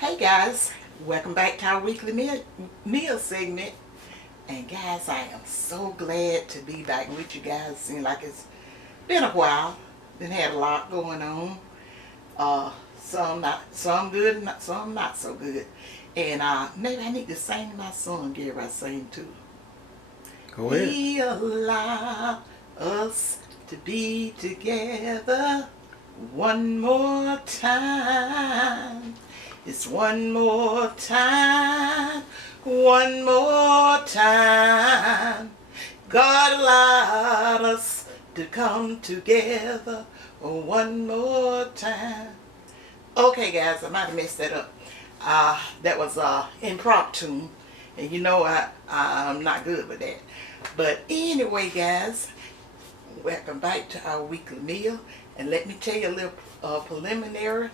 Hey guys, welcome back to our weekly meal segment. And guys, I am so glad to be back with you guys. Seems like it's been a while. Been had a lot going on. Some good, some not so good. And maybe I need to sing my song. Give I sing too. Go ahead. He allowed us to be together one more time. It's one more time, one more time. God allowed us to come together one more time. Okay, guys, I might have messed that up. That was impromptu, and you know I'm not good with that. But anyway, guys, welcome back to our weekly meal, and let me tell you a little preliminary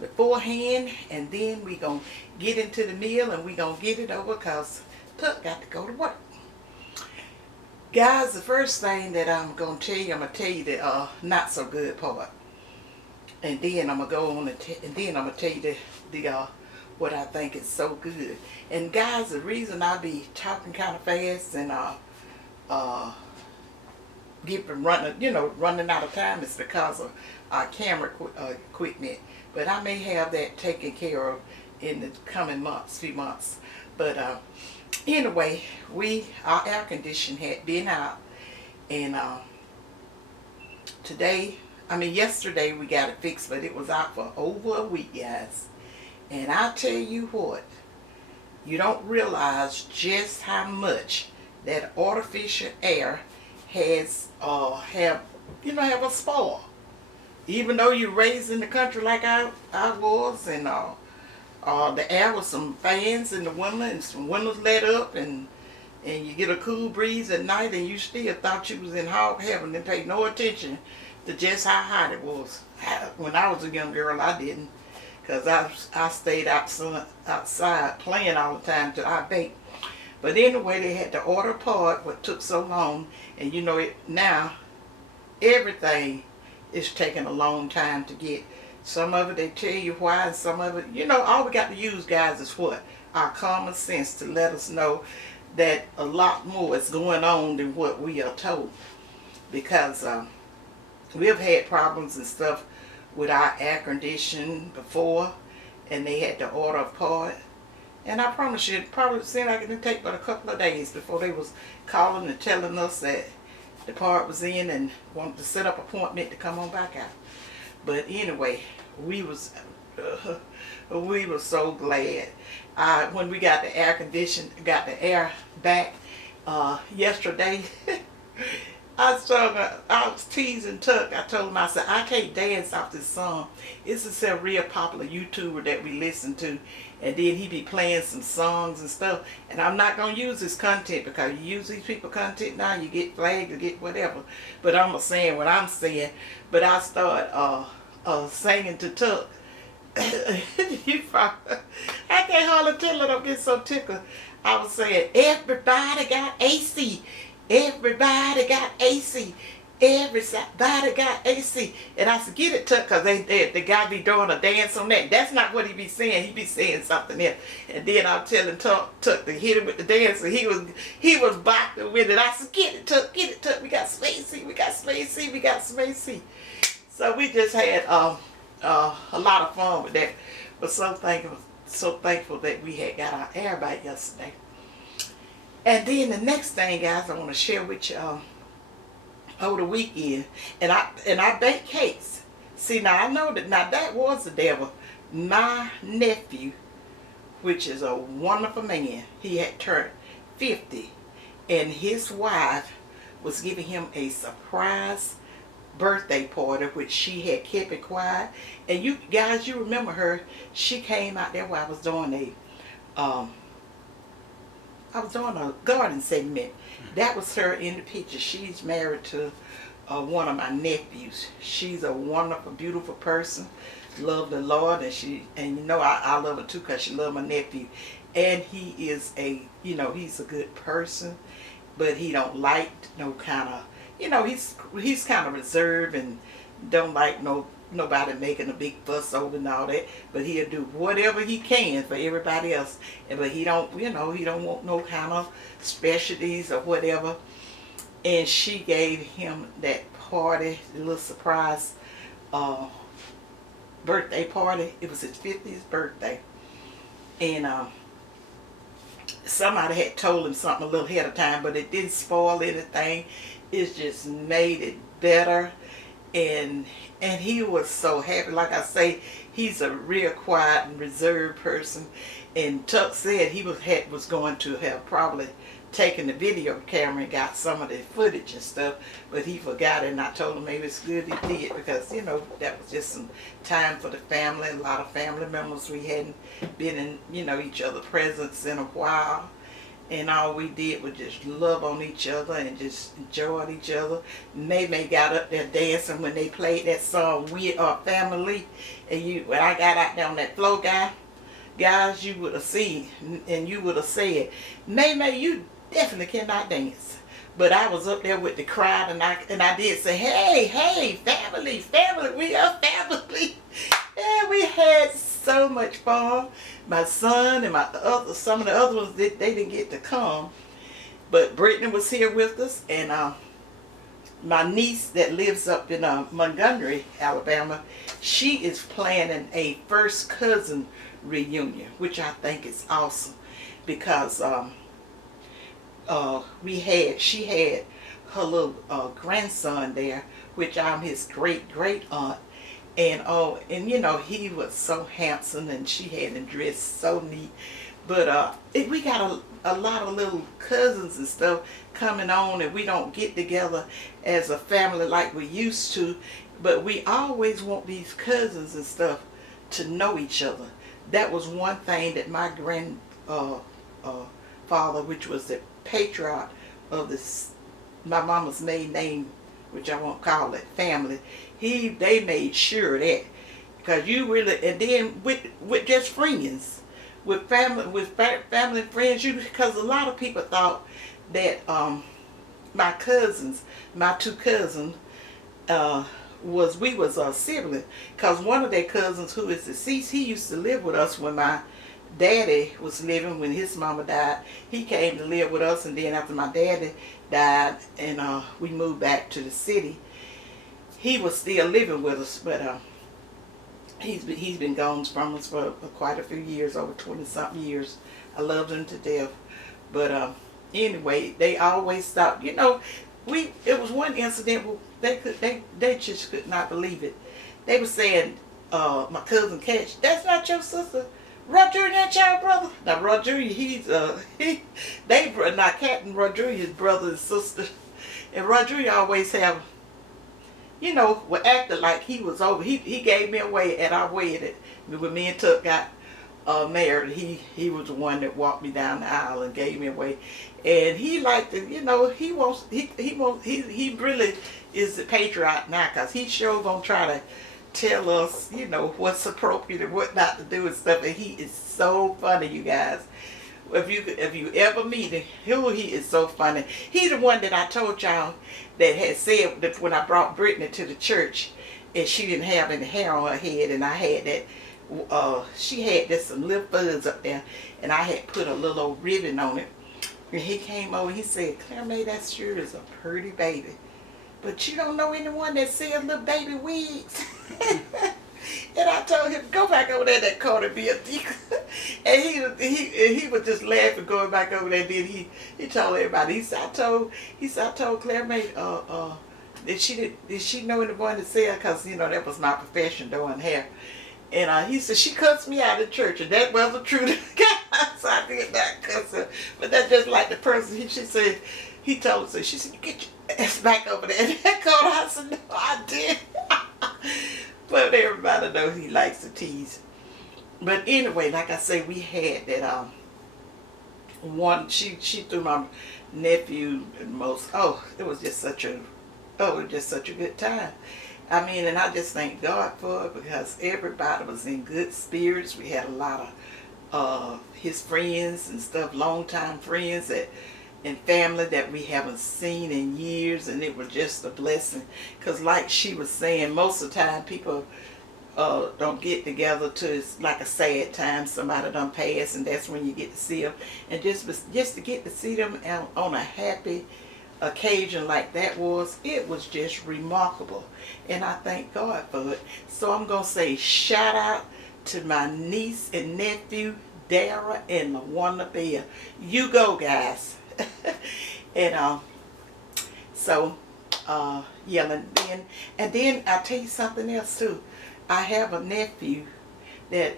beforehand, and then we gonna get into the meal and we gonna get it over because Tuck got to go to work. Guys, the first thing that I'm gonna tell you the not so good part, and then I'm gonna go on and then I'm gonna tell you the what I think is so good. And guys, the reason I be talking kind of fast and running out of time is because of our camera equipment. But I may have that taken care of in the coming few months. But anyway, our air conditioner had been out, and yesterday we got it fixed, but it was out for over a week, guys. And I tell you what, you don't realize just how much that artificial air has have a spoil. Even though you're raised in the country like I was, and the air was some fans in the window and some windows let up, and you get a cool breeze at night, and you still thought you was in hog heaven and paid no attention to just how hot it was. When I was a young girl, I didn't, because I stayed outside playing all the time till I baked. But anyway, they had to order a part, what took so long, and now everything is taking a long time to get. Some of it they tell you why, and some of it, all we got to use, guys, is what? Our common sense to let us know that a lot more is going on than what we are told. Because we have had problems and stuff with our air conditioning before, and they had to order a part. And I promise you, it probably seemed like it didn't take but a couple of days before they was calling and telling us that the part was in and wanted to set up an appointment to come on back out. But anyway, we was so glad when we got the air back yesterday. I was teasing Tuck. I told him, I said, I can't dance off this song. This is a real popular YouTuber that we listen to, and then he be playing some songs and stuff. And I'm not going to use his content, because you use these people content now, you get flagged or get whatever. But I'm saying what I'm saying. But I start singing to Tuck. I can't hardly tell it. I'm getting so tickled. I was saying, everybody got AC. Everybody got AC. Everybody got AC. And I said, get it, Tuck, because the guy be doing a dance on that. That's not what he be saying. He be saying something else. And then I'm telling Tuck to hit him with the dance, and he was boxing with it. I said, get it, Tuck, get it, Tuck. We got some AC. We got some AC. We got some AC. So we just had a lot of fun with that. But so thankful that we had got our air back yesterday. And then the next thing, guys, I want to share with you over the weekend, and I baked cakes. See, now I know that was the devil. My nephew, which is a wonderful man, he had turned 50, and his wife was giving him a surprise birthday party, which she had kept it quiet. And you guys, you remember her? She came out there while I was doing a garden segment. That was her in the picture. She's married to one of my nephews. She's a wonderful, beautiful person. Love the Lord, and I love her too, because she loved my nephew. And he is he's a good person, but he don't like no kind of, he's kind of reserved and don't like no nobody making a big fuss over and all that, but he'll do whatever he can for everybody else. But he don't, he don't want no kind of specialties or whatever. And she gave him that party, the little surprise birthday party. It was his 50th birthday. And somebody had told him something a little ahead of time, but it didn't spoil anything. It just made it better. And he was so happy. Like I say, he's a real quiet and reserved person. And Tuck said he was going to have probably taken the video camera and got some of the footage and stuff, but he forgot it. And I told him maybe it's good he did, because that was just some time for the family. A lot of family members we hadn't been in each other's presence in a while. And all we did was just love on each other and just enjoyed each other. May got up there dancing when they played that song "We Are Family." And when I got out there on that floor, guys, you would have seen and you would have said, May, you definitely cannot dance. But I was up there with the crowd, and I did say, hey, family, we are family. And we had so much fun. My son and some of the other ones, they didn't get to come. But Brittany was here with us, and my niece that lives up in Montgomery, Alabama, she is planning a first cousin reunion, which I think is awesome, because she had her little grandson there, which I'm his great aunt. And he was so handsome, and she had him dressed so neat. But we got a lot of little cousins and stuff coming on, and we don't get together as a family like we used to. But we always want these cousins and stuff to know each other. That was one thing that my grandfather, which was the patriarch of my mama's maiden name, which I won't call it family, they made sure of that, because you really, and then with just friends, with family and friends, because a lot of people thought that my two cousins, we was a sibling, because one of their cousins, who is deceased, he used to live with us when my daddy was living. When his mama died, he came to live with us, and then after my daddy died and we moved back to the city, he was still living with us, but he's been gone from us for quite a few years, over 20-something years. I loved him to death. But anyway, they always thought, it was one incident where they just could not believe it. They were saying, my cousin Cash, that's not your sister. Roger, that your brother? Now Roger, not Captain Rodriguez's brother and sister. And Roger always have, acted like he was over. He gave me away at our wedding. When me and Tuck got married, he was the one that walked me down the aisle and gave me away. And he liked to, he really is the patriarch now, because he sure gonna try to tell us, what's appropriate and what not to do and stuff. And he is so funny, you guys. If you ever meet him, he is so funny. He's the one that I told y'all that had said that when I brought Brittany to the church, and she didn't have any hair on her head, and I had that, she had just some little fuzz up there, and I had put a little old ribbon on it. And he came over, he said, Claire May, that sure is a pretty baby. But you don't know anyone that sells little baby wigs? And I told him, go back over there in that corner, be a deacon. And he was just laughing, going back over there. Then he told everybody. He said, I told Claire May, did she know anyone to sell? Because that was my profession, doing hair. And he said, she cussed me out of church, and that wasn't true. So I did not cuss her. But that's just like the person. He told her, she said, you get your ass back over there in that corner. I said, no, I did. But everybody knows he likes to tease. But anyway, like I say, we had that one. She threw my nephew it was just such a good time. I mean, and I just thank God for it, because everybody was in good spirits. We had a lot of his friends and stuff, longtime friends that and family that we haven't seen in years, and it was just a blessing. Because like she was saying, most of the time people don't get together till it's like a sad time, somebody done passed, and that's when you get to see them. And just to get to see them on a happy occasion like that it was just remarkable. And I thank God for it. So I'm going to say shout out to my niece and nephew, Dara and LaWanda Bell. You go, guys. And so yeah, and then I'll tell you something else too. I have a nephew that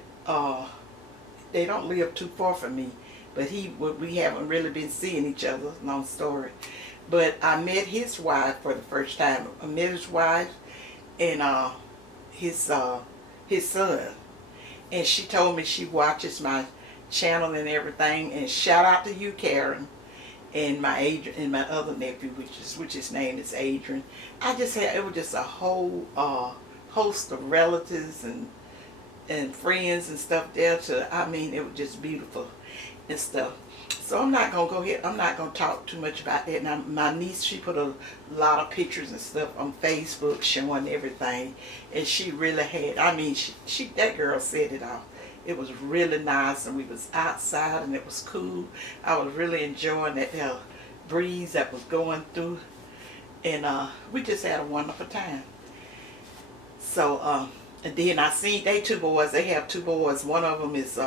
they don't live too far from me, but we haven't really been seeing each other. Long story. But I met his wife for the first time. I met his wife and his son, and she told me she watches my channel and everything. And shout out to you, Karen, and my other nephew, which his name is Adrian. It was just a whole host of relatives and friends and stuff there. It was just beautiful and stuff. So I'm not gonna go here. I'm not gonna talk too much about that. Now my niece, she put a lot of pictures and stuff on Facebook showing everything, and she really had. She that girl said it all. It was really nice, and we was outside, and it was cool. I was really enjoying that breeze that was going through, and we just had a wonderful time. So and then I seen they two boys. They have two boys. One of them is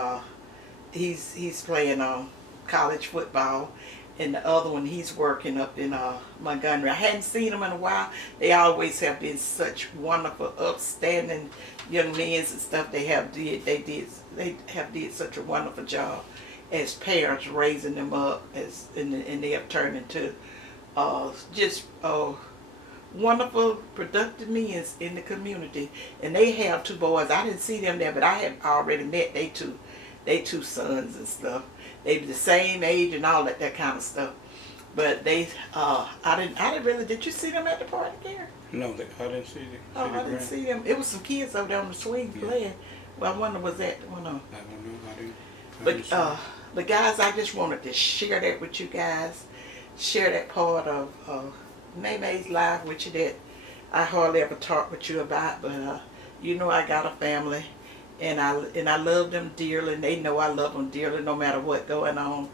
he's playing college football, and the other one he's working up in Montgomery. I hadn't seen them in a while. They always have been such wonderful, upstanding young men and stuff. They have did such a wonderful job as parents, raising them up and they have turned into just wonderful, productive men in the community. And they have two boys. I didn't see them there, but I had already met they two sons and stuff. They were the same age and all that kind of stuff. But I didn't really. Did you see them at the party, Gary? No, I didn't see them. I didn't see them. It was some kids over there on the swing playing. Well, I wonder was that one of. I don't know. I didn't. But guys, I just wanted to share that with you guys. Share that part of Maymay's life with you that I hardly ever talk with you about. But I got a family. And I love them dearly, and they know I love them dearly, no matter what going on,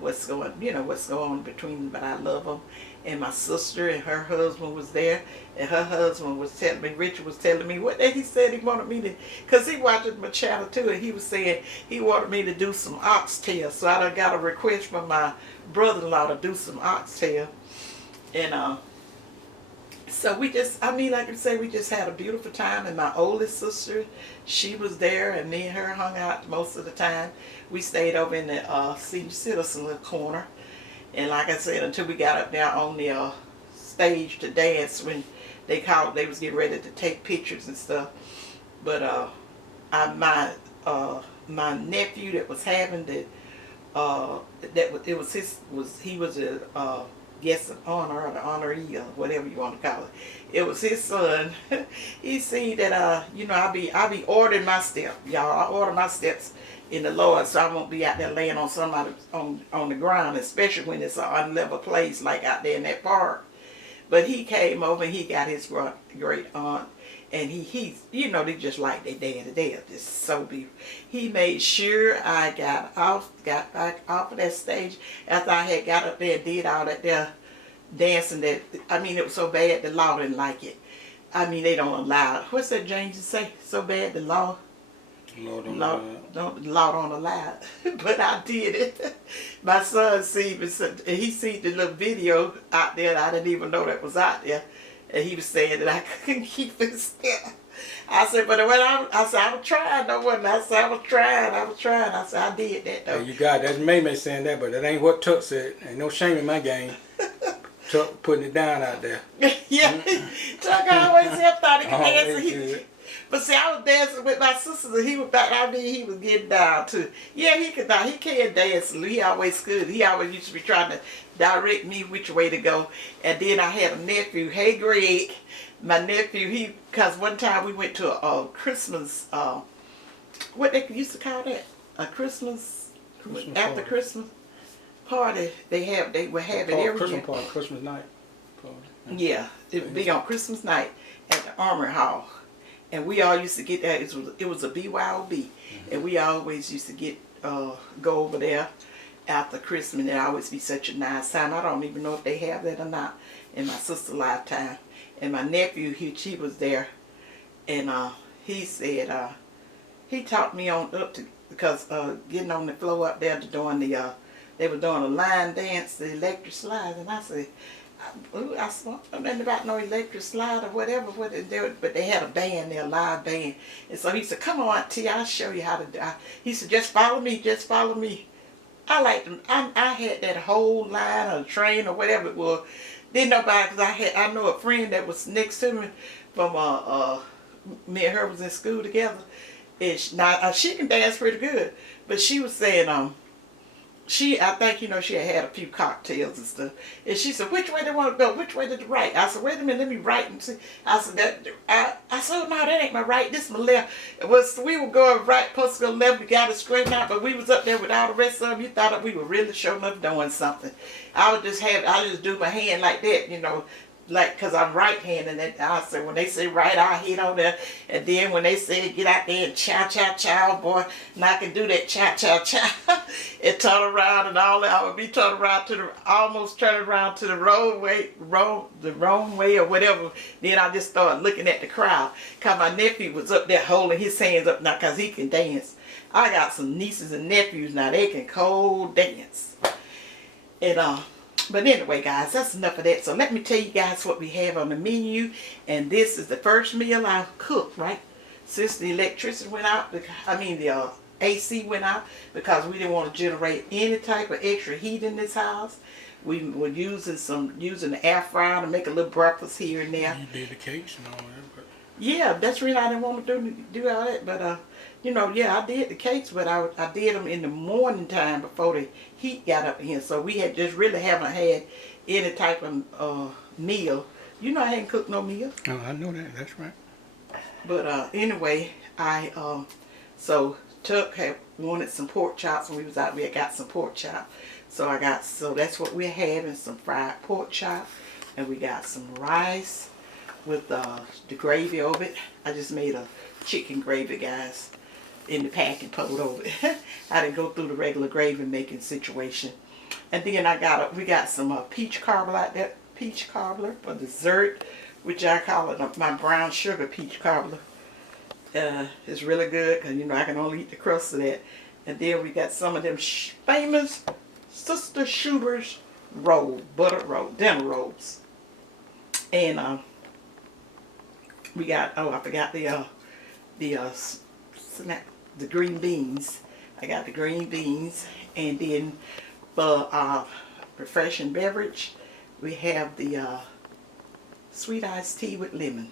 what's going on between them. But I love them. And my sister and her husband was there, and her husband was telling me, Richard was telling me what he said he wanted me to, because he watches my channel too, and he was saying he wanted me to do some oxtail. So I done got a request from my brother-in-law to do some oxtail, and so we just, like I say, we just had a beautiful time. And my oldest sister, she was there, and me and her hung out most of the time. We stayed over in the senior citizen little corner. And like I said, until we got up there on the stage to dance when they was getting ready to take pictures and stuff. But my nephew that was having he was a guest of honor or the honoree or whatever you want to call it. It was his son. He seen that I be ordering my steps, y'all. I order my steps in the Lord, so I won't be out there laying on somebody on the ground, especially when it's an unlevel place like out there in that park. But he came over and he got his great aunt, and he's they just like their daddy. They are just so beautiful. He made sure I got back off of that stage after I had got up there and did all that there dancing. It was so bad the law didn't like it. They don't allow it. What's that James say? So bad the law don't allow it. But I did it. My son he seen the little video out there, and I didn't even know that was out there. And he was saying that I couldn't keep it still. I said, but I was trying. No one. I said, I was trying. I said, I did that though. Yeah, you got it. That's May saying that, but that ain't what Tuck said. Ain't no shame in my game. Tuck putting it down out there. Yeah, Tuck always thought he could dance. But see, I was dancing with my sisters, and he was he was getting down too. Yeah, he can dance. He always could. He always used to be trying to direct me which way to go. And then I had a nephew. Hey, Greg, my nephew. Because one time we went to a Christmas. What they used to call that? A Christmas after party. Christmas party they would have it every Christmas year. party, Christmas night party. Yeah, it would be on Christmas night at the Armory Hall. And we all used to get that. It was a BYOB. And we always used to go over there after Christmas. And it always be such a nice time. I don't even know if they have that or not in my sister's lifetime. And my nephew, he was there. And he said, he talked me on up to, because getting on the floor up there to doing they were doing a line dance, the electric slide. And I said, I saw nothing about no electric slide or whatever, but they had a band there, a live band. And so he said, come on, T, I'll show you how to do it. He said, just follow me, just follow me. I liked them. I had that whole line or train or whatever it was. Didn't nobody, because I know a friend that was next to me from, me and her was in school together. And she can dance pretty good, but she was saying, I think, she had a few cocktails and stuff. And she said, which way they want to go? Which way to the right? I said, wait a minute, let me write and see. I said, I said, no, that ain't my right. This is my left. We were going right, supposed to go left. We got it straightened out, but we was up there with all the rest of them. You thought that we were really showing up doing something. I just do my hand like that, like, because I'm right-handed, and I said, when they say right, I hit on there, and then when they say get out there and cha-cha-cha, boy, and I can do that cha-cha-cha, and turn around and all that, I would be turning around almost turning around to the wrong way or whatever. Then I just started looking at the crowd, because my nephew was up there holding his hands up now, because he can dance. I got some nieces and nephews now, they can cold dance. And, but anyway, guys, that's enough of that. So let me tell you guys what we have on the menu. And this is the first meal I cooked, right? Since the electricity went out, the AC went out, because we didn't want to generate any type of extra heat in this house. We were using the air fryer to make a little breakfast here and there. You did the cakes and all that, but yeah, that's the reason I didn't want to do all that. But yeah, I did the cakes, but I did them in the morning time before the heat got up here. So we had just really haven't had any type of meal. I hadn't cooked no meal. oh, I know that. That's right. But anyway, I Tuck had wanted some pork chops when we was out. We had got some pork chops. So that's what we're having, some fried pork chop, and we got some rice with the gravy over it. I just made a chicken gravy, guys, in the pack and poured over it. I didn't go through the regular gravy making situation. And then we got some peach cobbler out there, peach cobbler for dessert, which I call it my brown sugar peach cobbler. It's really good, because I can only eat the crust of that. And then we got some of them famous Sister Schubert's buttered roll, dinner rolls. And we got, I forgot the green beans. I got the green beans. And then for refreshing beverage, we have the sweet iced tea with lemon.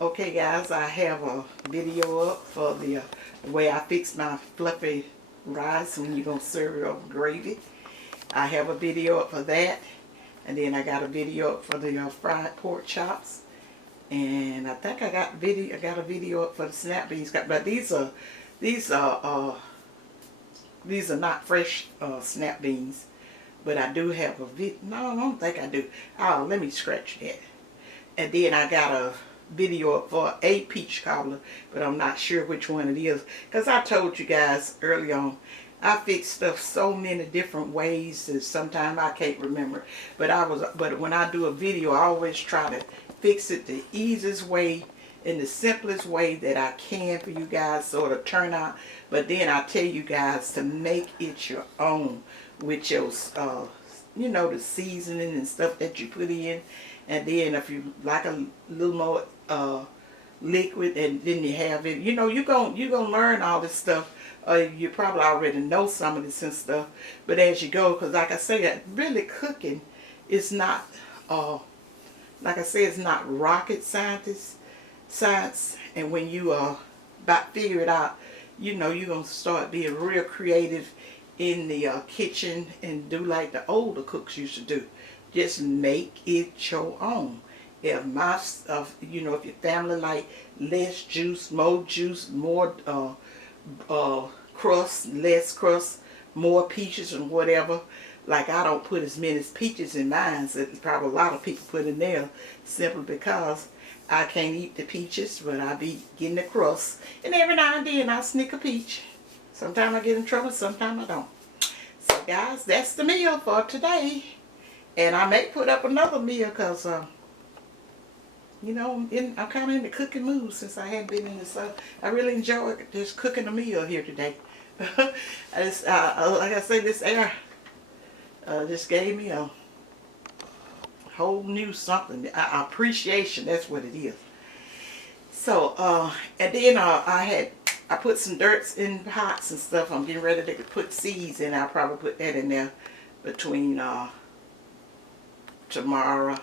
Okay, guys, I have a video up for the way I fix my fluffy rice when you're going to serve it over gravy. I have a video up for that. And then I got a video up for the fried pork chops. And I think I got a video up for the snap beans. But these are not fresh snap beans. But I do have a video. No, I don't think I do. Oh, let me scratch that. And then I got a video up for a peach cobbler, but I'm not sure which one it is, because I told you guys early on, I fix stuff so many different ways that sometimes I can't remember. But when I do a video, I always try to fix it the easiest way, in the simplest way that I can for you guys, so it'll turn out. But then I tell you guys to make it your own with your the seasoning and stuff that you put in. And then if you like a little more liquid, and then you have it, you're gonna learn all this stuff. You probably already know some of this and stuff, but as you go, because like I say, really cooking is not, like I say, it's not rocket science. And when you about figure it out, you're gonna start being real creative in the kitchen and do like the older cooks used to do. Just make it your own. If if your family like less juice, more crust, less crust, more peaches and whatever, like I don't put as many peaches in mine as probably a lot of people put in there, simply because I can't eat the peaches, but I be getting the crust. And every now and then I sneak a peach. Sometimes I get in trouble, sometimes I don't. So guys, that's the meal for today. And I may put up another meal because, you know, I'm kind of in the cooking mood since I hadn't been in the sun. I really enjoy just cooking a meal here today. I just, like I say, this air just gave me a whole new something, appreciation. That's what it is. So and then I put some dirts in pots and stuff. I'm getting ready to put seeds in. I'll probably put that in there between tomorrow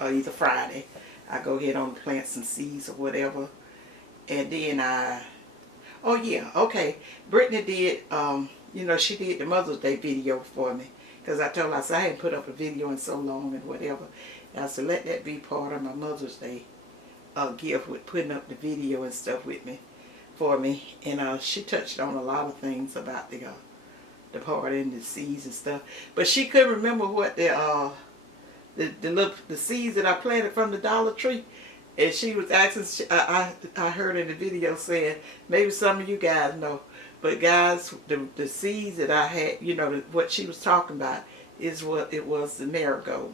or either Friday. I go ahead and plant some seeds or whatever. And then oh yeah, okay, Brittany did you know, she did the Mother's Day video for me. Because I told her, I said, I hadn't put up a video in so long and whatever. And I said, let that be part of my Mother's Day gift, with putting up the video and stuff with me, for me. And she touched on a lot of things about the party and the seeds and stuff. But she couldn't remember what the seeds that I planted from the Dollar Tree. And she was asking, I heard in the video saying, maybe some of you guys know. But guys, the seeds that I had, you know, what she was talking about is what it was, the marigold.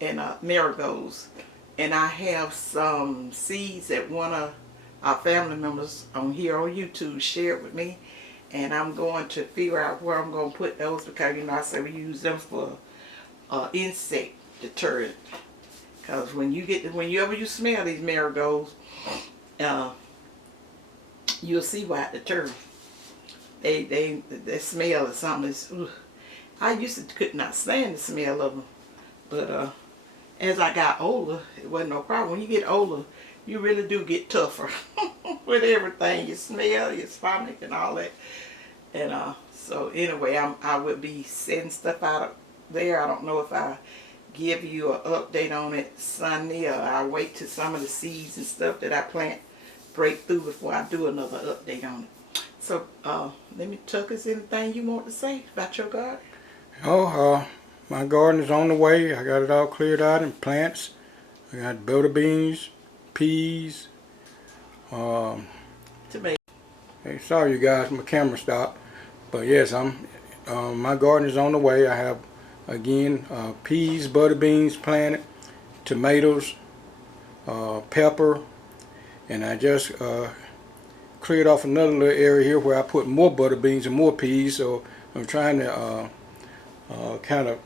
And marigolds. And I have some seeds that one of our family members on here on YouTube shared with me. And I'm going to figure out where I'm going to put those, because, you know, I say we use them for insect deterrent. Because whenever you smell these marigolds, you'll see why it deterrent. They smell or something. I used to could not stand the smell of them, but as I got older, it wasn't no problem. When you get older, you really do get tougher with everything. You smell, your stomach, and all that. And so anyway, I would be setting stuff out there. I don't know if I give you an update on it Sunday, or I wait till some of the seeds and stuff that I plant break through before I do another update on it. So let me, Tuck, is anything you want to say about your garden? Oh, my garden is on the way. I got it all cleared out in plants. I got butter beans, peas, Tomato. hey, sorry you guys, my camera stopped. But yes, my garden is on the way. I have, again, peas, butter beans planted, tomatoes, pepper, and I just cleared off another little area here where I put more butter beans and more peas. So I'm trying to kind of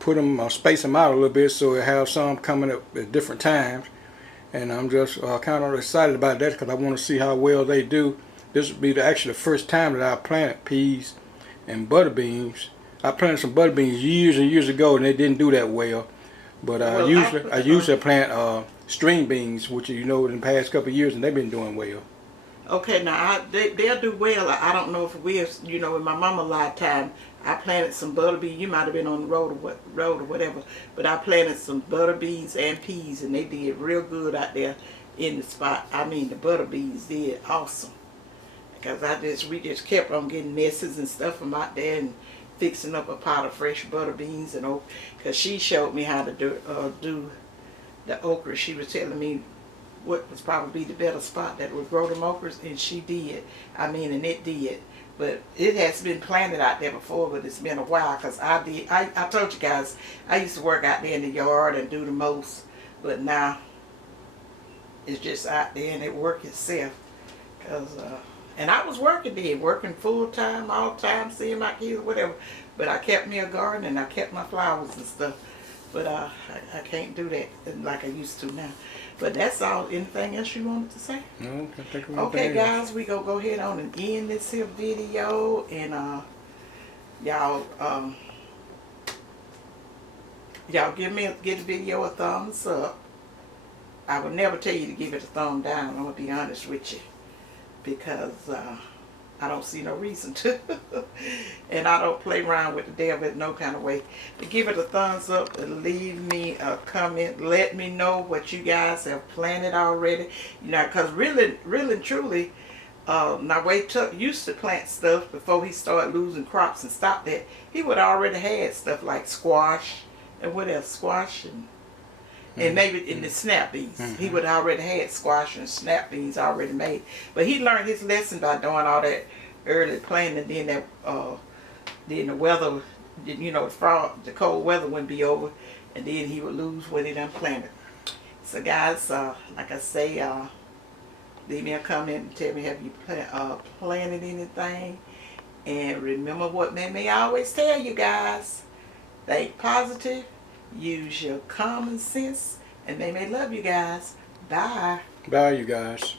put them, space them out a little bit, so I have some coming up at different times. And I'm just kind of excited about that, because I want to see how well they do. This will be actually the first time that I planted peas and butter beans. I planted some butter beans years and years ago, and they didn't do that well. But I usually plant string beans, which, you know, in the past couple of years, and they've been doing well. Okay, now they'll do well. I don't know if we'll, you know, in my mama lifetime, I planted some butter beans. You might have been on the road or whatever, but I planted some butter beans and peas, and they did real good out there in the spot. I mean, the butter beans did awesome, because we just kept on getting messes and stuff from out there and fixing up a pot of fresh butter beans and okra. Because she showed me how to do the okra. She was telling me what was probably the better spot that would grow them okras, and she did. I mean, and it did. But it has been planted out there before, but it's been a while, because I told you guys, I used to work out there in the yard and do the most, but now it's just out there and it works itself. And I was working there, working full time, all the time, seeing my kids, whatever. But I kept me a garden and I kept my flowers and stuff. But I can't do that like I used to now. But that's all. Anything else you wanted to say? No, can't think of Okay, anything else. guys, we gonna go ahead on and end this here video, and y'all give the video a thumbs up. I would never tell you to give it a thumb down. I'm gonna be honest with you, because I don't see no reason to. And I don't play around with the devil in no kind of way. But give it a thumbs up and leave me a comment. Let me know what you guys have planted already. You know, because really and truly, Now Wade Tuck used to plant stuff before he started losing crops and stopped that. He would already had stuff like squash and what else? Squash and maybe in the snap beans. He would already had squash and snap beans already made. But he learned his lesson by doing all that early planting, and then then the weather, you know, the cold weather wouldn't be over, and then he would lose what he done planted. So guys, like I say, leave me a comment and tell me, have you planted anything? And remember what Mammy always tell you guys. Think positive. Use your common sense. And Mammy love you guys. Bye. Bye, you guys.